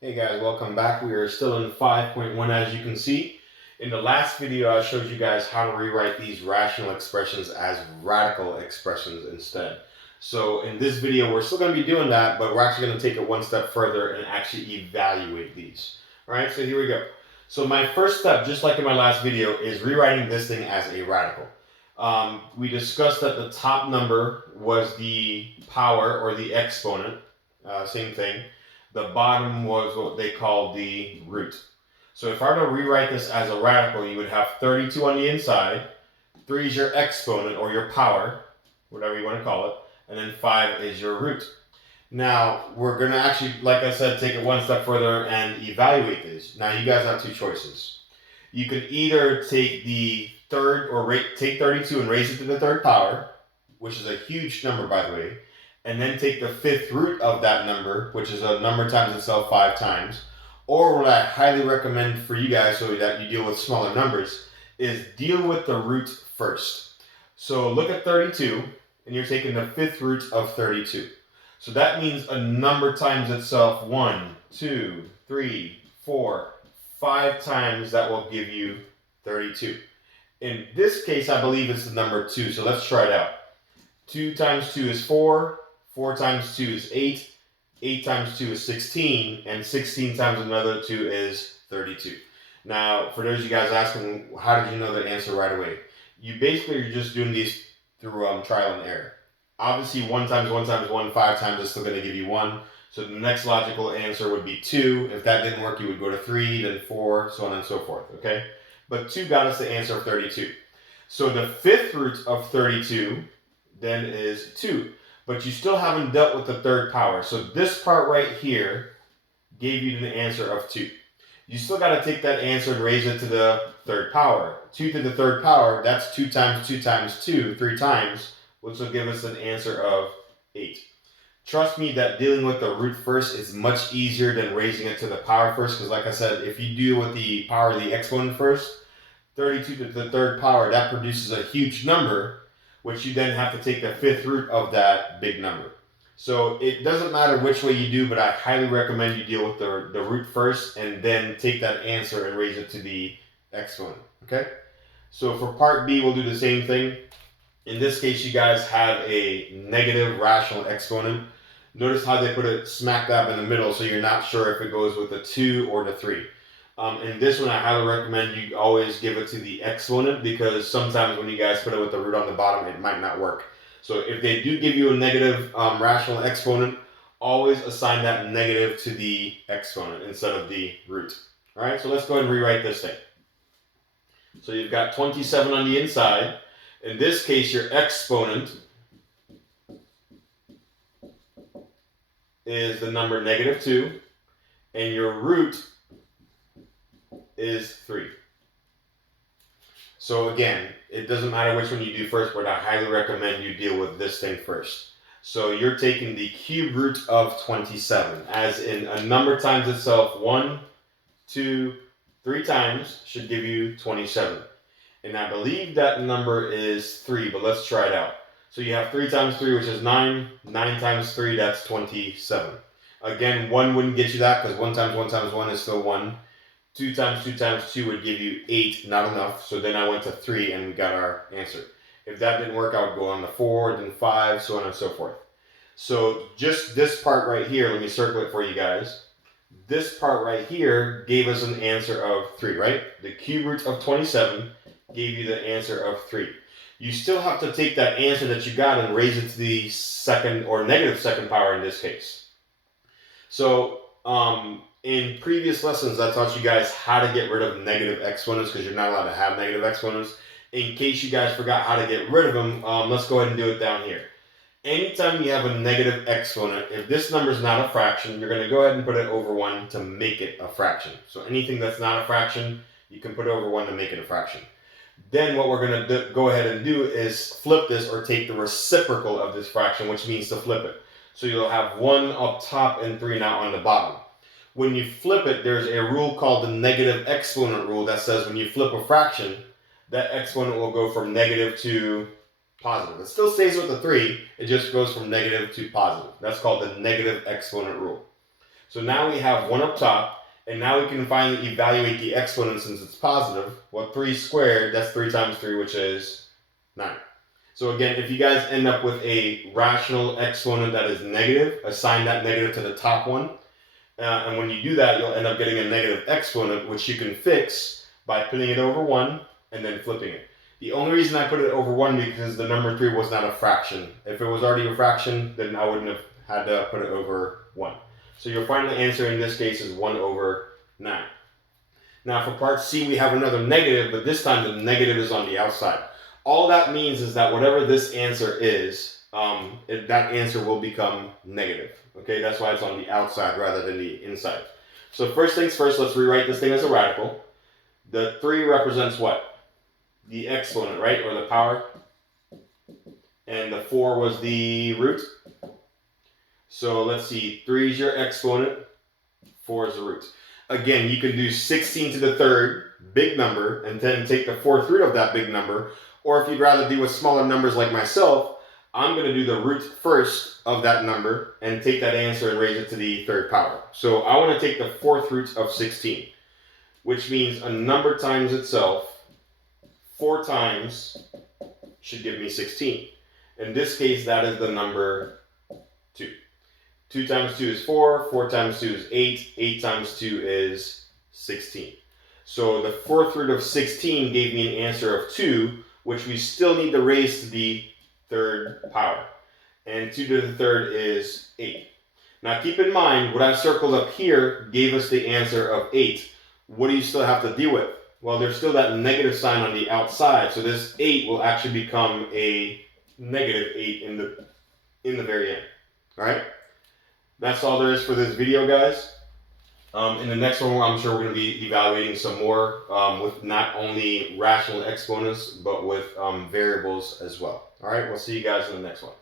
Hey guys, welcome back. We are still in 5.1 as you can see. In the last video, I showed you guys how to rewrite these rational expressions as radical expressions instead. So in this video, we're still going to be doing that, but we're actually going to take it one step further and actually evaluate these. All right, so here we go. So my first step, just like in my last video, is rewriting this thing as a radical. We discussed that the top number was the power or the exponent, same thing. The bottom was what they call the root. So if I were to rewrite this as a radical, you would have 32 on the inside, 3 is your exponent or your power, whatever you want to call it, and then 5 is your root. Now, we're going to actually, like I said, take it one step further and evaluate this. Now, you guys have two choices. You could either take the third or take 32 and raise it to the third power, which is a huge number, by the way, and then take the fifth root of that number, which is a number times itself 5 times. Or what I highly recommend for you guys so that you deal with smaller numbers is deal with the root first. So look at 32, and you're taking the fifth root of 32. So that means a number times itself 1, 2, 3, 4, 5 times that will give you 32. In this case, I believe it's the number 2, so let's try it out. 2 times 2 is 4, 4 times 2 is 8, 8 times 2 is 16, and 16 times another 2 is 32. Now, for those of you guys asking, how did you know the answer right away? You basically are just doing these through trial and error. Obviously, 1 times 1 times 1, 5 times is still going to give you 1. So the next logical answer would be 2. If that didn't work, you would go to 3, then 4, so on and so forth, okay? But 2 got us the answer of 32. So the fifth root of 32 then is 2. But you still haven't dealt with the third power. So this part right here gave you the answer of 2. You still got to take that answer and raise it to the third power. 2 to the third power, that's 2 times 2 times 2, 3 times, which will give us an answer of 8. Trust me that dealing with the root first is much easier than raising it to the power first, because like I said, if you deal with the power of the exponent first, 32 to the third power, that produces a huge number, which you then have to take the fifth root of that big number. So it doesn't matter which way you do, but I highly recommend you deal with the root first and then take that answer and raise it to the exponent, okay? So for part B, we'll do the same thing. In this case, you guys have a negative rational exponent. Notice how they put it smack dab in the middle, so you're not sure if it goes with the 2 or the 3. In this one, I highly recommend you always give it to the exponent, because sometimes when you guys put it with the root on the bottom, it might not work. So if they do give you a negative rational exponent, always assign that negative to the exponent instead of the root. All right, so let's go ahead and rewrite this thing. So you've got 27 on the inside. In this case, your exponent is the number negative 2, and your root is 3. So again, it doesn't matter which one you do first, but I highly recommend you deal with this thing first. So you're taking the cube root of 27, as in a number times itself 1, 2, 3 times should give you 27. And I believe that number is 3, but let's try it out. So you have 3 times 3, which is 9. 9 times 3, that's 27. Again, 1 wouldn't get you that, because 1 times 1 times 1 is still 1. 2 times 2 times 2 would give you 8, not enough. So then I went to 3 and we got our answer. If that didn't work, I would go on to 4, then 5, so on and so forth. So just this part right here, let me circle it for you guys. This part right here gave us an answer of 3, right? The cube root of 27 gave you the answer of 3. You still have to take that answer that you got and raise it to the second or negative second power in this case. So in previous lessons, I taught you guys how to get rid of negative exponents, because you're not allowed to have negative exponents. In case you guys forgot how to get rid of them, let's go ahead and do it down here. Anytime you have a negative exponent, if this number is not a fraction, you're going to go ahead and put it over 1 to make it a fraction. So anything that's not a fraction, you can put over 1 to make it a fraction. Then what we're going to go ahead and do is flip this, or take the reciprocal of this fraction, which means to flip it. So you'll have 1 up top and 3 now on the bottom. When you flip it, there's a rule called the negative exponent rule that says when you flip a fraction, that exponent will go from negative to positive. It still stays with the 3, it just goes from negative to positive. That's called the negative exponent rule. So now we have 1 up top, and now we can finally evaluate the exponent since it's positive. Well, 3 squared, that's 3 times 3, which is 9. So again, if you guys end up with a rational exponent that is negative, assign that negative to the top one. And when you do that, you'll end up getting a negative exponent, which you can fix by putting it over 1 and then flipping it. The only reason I put it over 1 because the number 3 was not a fraction. If it was already a fraction, then I wouldn't have had to put it over 1. So your final answer in this case is 1 over 9. Now for part C, we have another negative, but this time the negative is on the outside. All that means is that whatever this answer is, that answer will become negative. Okay, that's why it's on the outside rather than the inside. So first things first, let's rewrite this thing as a radical. The 3 represents what? The exponent, right? Or the power. And the 4 was the root. So let's see, 3 is your exponent, 4 is the root. Again, you can do 16 to the third, big number, and then take the 4th root of that big number. Or if you'd rather do with smaller numbers like myself, I'm going to do the root first of that number and take that answer and raise it to the 3rd power. So I want to take the 4th root of 16, which means a number times itself 4 times should give me 16. In this case, that is the number 2. 2 times 2 is 4, 4 times 2 is 8, 8 times 2 is 16. So the 4th root of 16 gave me an answer of 2, which we still need to raise to the 3rd power. And 2 to the 3rd is 8. Now keep in mind, what I circled up here gave us the answer of 8. What do you still have to deal with? Well, there's still that negative sign on the outside, so this 8 will actually become a negative 8 in the very end. All right? That's all there is for this video, guys. In the next one, I'm sure we're going to be evaluating some more with not only rational exponents, but with variables as well. All right, we'll see you guys in the next one.